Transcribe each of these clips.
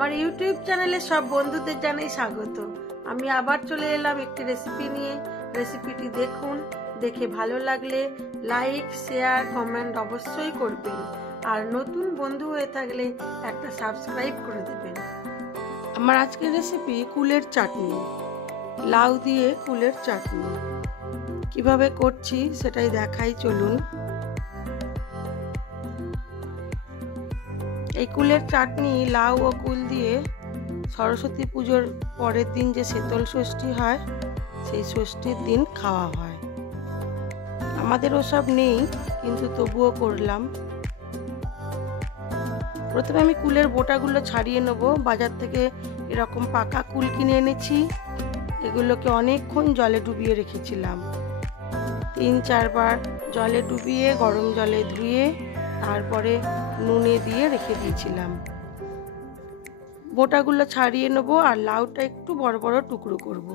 আমার ইউটিউব চ্যানেলে সব বন্ধুদের জানাই স্বাগত। আমি আবার চলে এলাম একটি রেসিপি নিয়ে। রেসিপিটি দেখুন, দেখে ভালো লাগলে লাইক, শেয়ার, কমেন্ট অবশ্যই করবেন। আর নতুন বন্ধু হয়ে থাকলে একটা সাবস্ক্রাইব করে দেবেন। আমার আজকের রেসিপি কুলের চাটনি, লাউ দিয়ে কুলের চাটনি। কিভাবে করছি সেটাই দেখাই, চলুন। এই কুলের চাটনি লাউ ও কুল দিয়ে সরস্বতী পুজোর পরের দিন যে শীতল ষষ্ঠী হয়, সেই ষষ্ঠীর দিন খাওয়া হয়। আমাদের ওসব নেই, কিন্তু তবুও করলাম। প্রথমে আমি কুলের বোটাগুলো ছাড়িয়ে নেব। বাজার থেকে এরকম পাকা কুল কিনে এনেছি। এগুলোকে অনেকক্ষণ জলে ডুবিয়ে রেখেছিলাম। 3-4 বার জলে ডুবিয়ে গরম জলে ধুয়ে তারপরে নুনে দিয়ে রেখে দিয়েছিলাম। বোটাগুলো ছাড়িয়ে নেব আর লাউটা একটু বড় বড় টুকরো করব।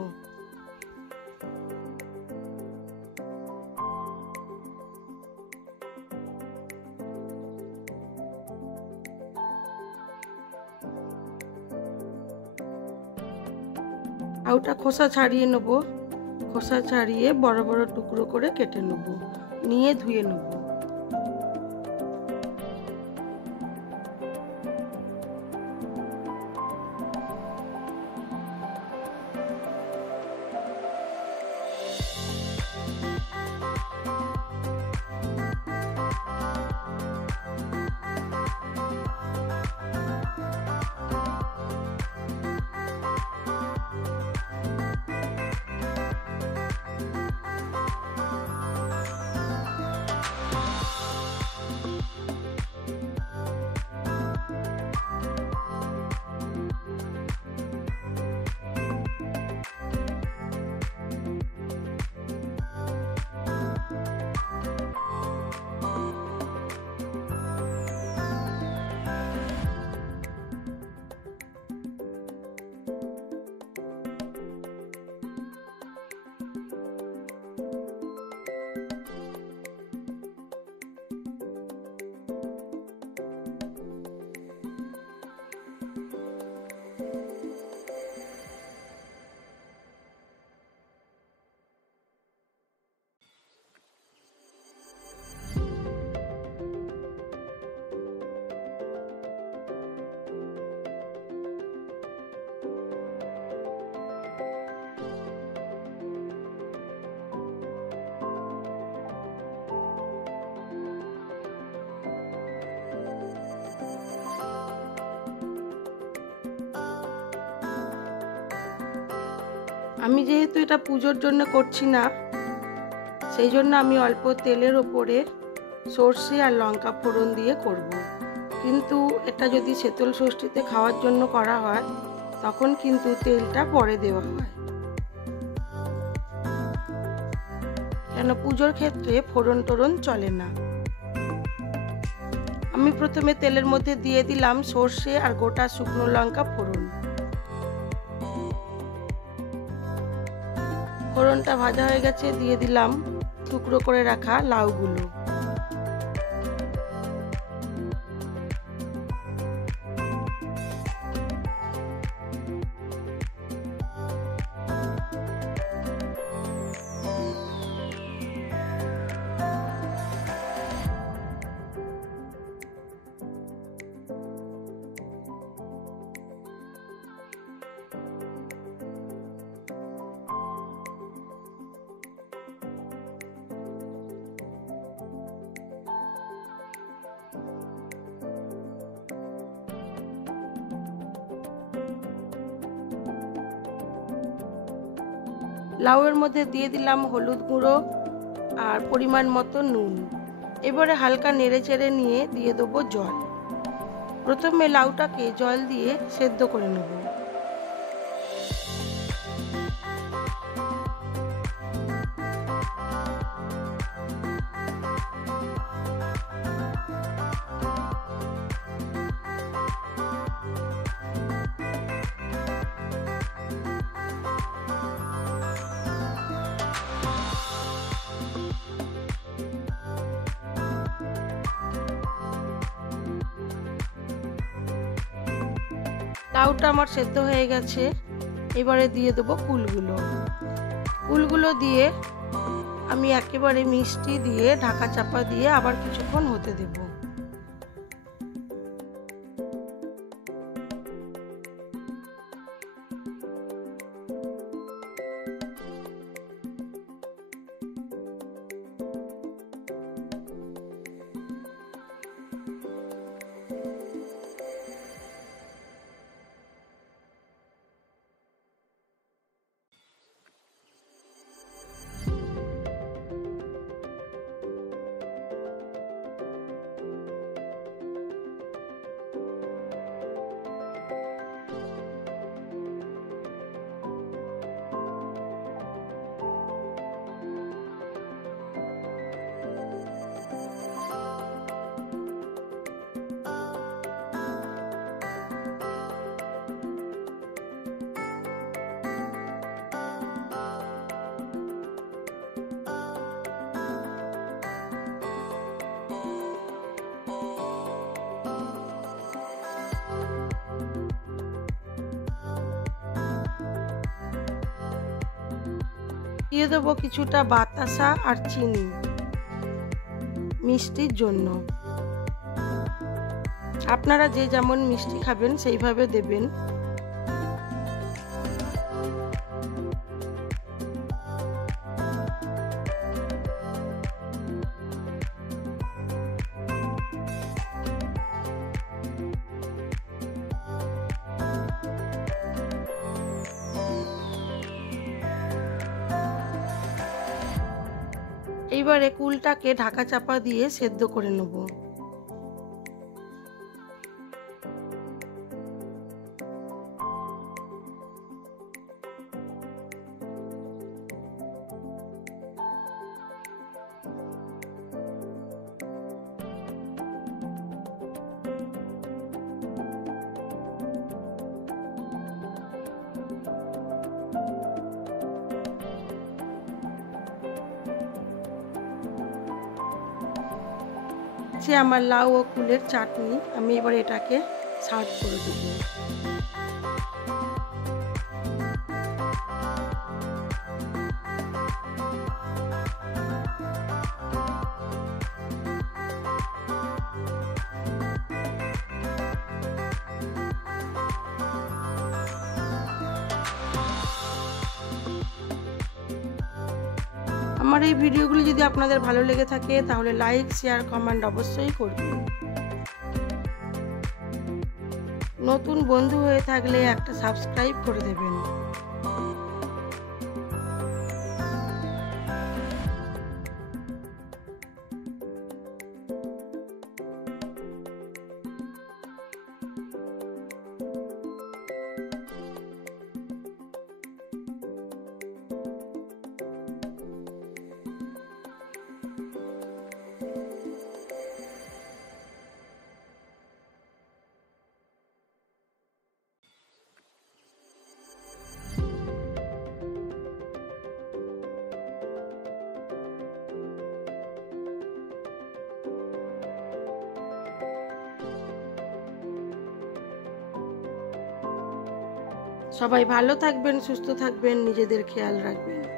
লাউটা খোসা ছাড়িয়ে নেব। খোসা ছাড়িয়ে বড় বড় টুকরো করে কেটে নেব, নিয়ে ধুয়ে নেব। আমি যেহেতু এটা পুজোর জন্য করছি না, সেই জন্য আমি অল্প তেলের ওপরে সর্ষে আর লঙ্কা ফোড়ন দিয়ে করব। কিন্তু এটা যদি শীতল ষষ্ঠীতে খাওয়ার জন্য করা হয়, তখন কিন্তু তেলটা পরে দেওয়া হয়, কেন পুজোর ক্ষেত্রে ফোড়ন টোড়ন চলে না। আমি প্রথমে তেলের মধ্যে দিয়ে দিলাম সর্ষে আর গোটা শুকনো লঙ্কা ফোড়ন। ফোড়নটা ভাজা হয়ে গেছে, দিয়ে দিলাম টুকরো করে রাখা লাউগুলো। লাউয়ের মধ্যে দিয়ে দিলাম হলুদ গুঁড়ো আর পরিমাণ মতো নুন। এবারে হালকা নেড়ে চেড়ে নিয়ে দিয়ে দেবো জল। প্রথমে লাউটাকে জল দিয়ে সেদ্ধ করে নেব। লাউটা আমার সেদ্ধ হয়ে গেছে। এবারে দিয়ে দেবো কুলগুলো দিয়ে আমি একেবারে মিষ্টি দিয়ে ঢাকা চাপা দিয়ে আবার কিছুক্ষণ হতে দেব। দিয়ে দেবো কিছুটা বাতাসা আর চিনি মিষ্টির জন্য। আপনারা যে যেমন মিষ্টি খাবেন সেইভাবে দেবেন। এইবারে কুলটাকে ঢাকা চাপা দিয়ে সেদ্ধ করে নেব। আমার লাউ ও কুলের চাটনি, আমি এবার এটাকে সার্ভ করে দেব। আমার এই ভিডিওগুলি যদি আপনাদের ভালো লেগে থাকে তাহলে লাইক, শেয়ার, কমেন্ট অবশ্যই করবেন। নতুন বন্ধু হয়ে থাকলে একটা সাবস্ক্রাইব করে দেবেন। সবাই ভালো থাকবেন, সুস্থ থাকবেন, নিজেদের খেয়াল রাখবেন।